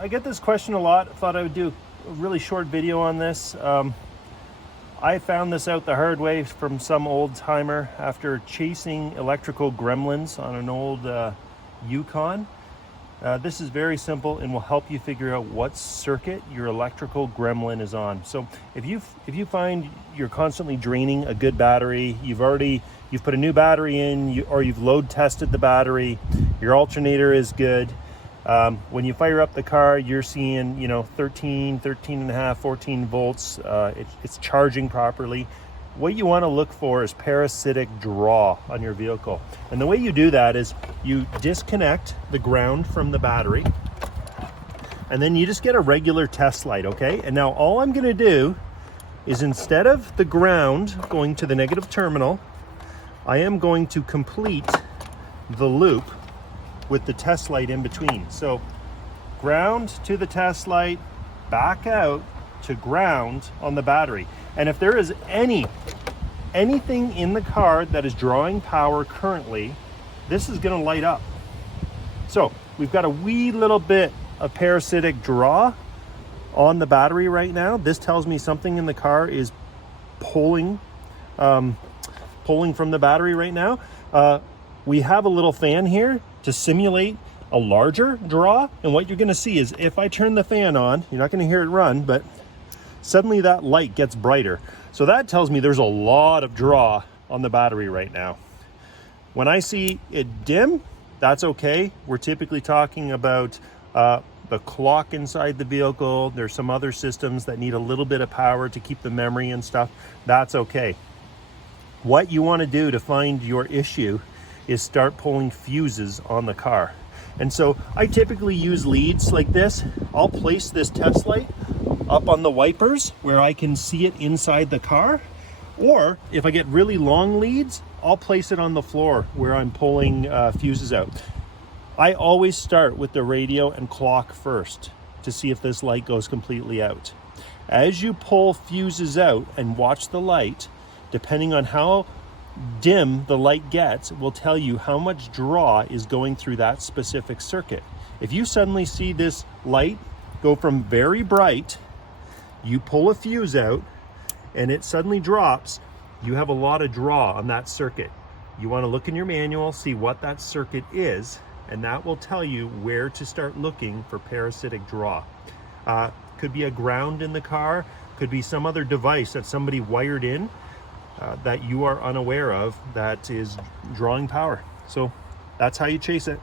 I get this question a lot. I thought I would do a really short video on this. I found this out the hard way from some old timer after chasing electrical gremlins on an old Yukon. This is very simple and will help you figure out what circuit your electrical gremlin is on. So if you find you're constantly draining a good battery, you've put a new battery in, or you've load tested the battery, your alternator is good. When you fire up the car, you're seeing 13 and a half, 14 volts. It's charging properly. What you want to look for is parasitic draw on your vehicle. And the way you do that is you disconnect the ground from the battery, and then you just get a regular test light, okay? And now all I'm going to do is, instead of the ground going to the negative terminal, I am going to complete the loop with the test light in between. So ground to the test light, back out to ground on the battery. And if there is anything in the car that is drawing power currently, this is going to light up. So we've got a wee little bit of parasitic draw on the battery right now. This tells me something in the car is pulling from the battery right now. We have a little fan here to simulate a larger draw, and what you're going to see is, if I turn the fan on, you're not going to hear it run, but suddenly that light gets brighter. So that tells me there's a lot of draw on the battery right now. When I see it dim, that's okay. We're typically talking about the clock inside the vehicle. There's some other systems that need a little bit of power to keep the memory and stuff. That's okay. What you want to do to find your issue is start pulling fuses on the car. And so I typically use leads like this. I'll place this test light up on the wipers where I can see it inside the car. Or if I get really long leads, I'll place it on the floor where I'm pulling fuses out. I always start with the radio and clock first to see if this light goes completely out. As you pull fuses out and watch the light, depending on how dim the light gets, will tell you how much draw is going through that specific circuit. If you suddenly see this light go from very bright, you pull a fuse out and it suddenly drops, you have a lot of draw on that circuit. You want to look in your manual, see what that circuit is, and that will tell you where to start looking for parasitic draw. Could be a ground in the car, could be some other device that somebody wired in that you are unaware of that is drawing power. So that's how you chase it.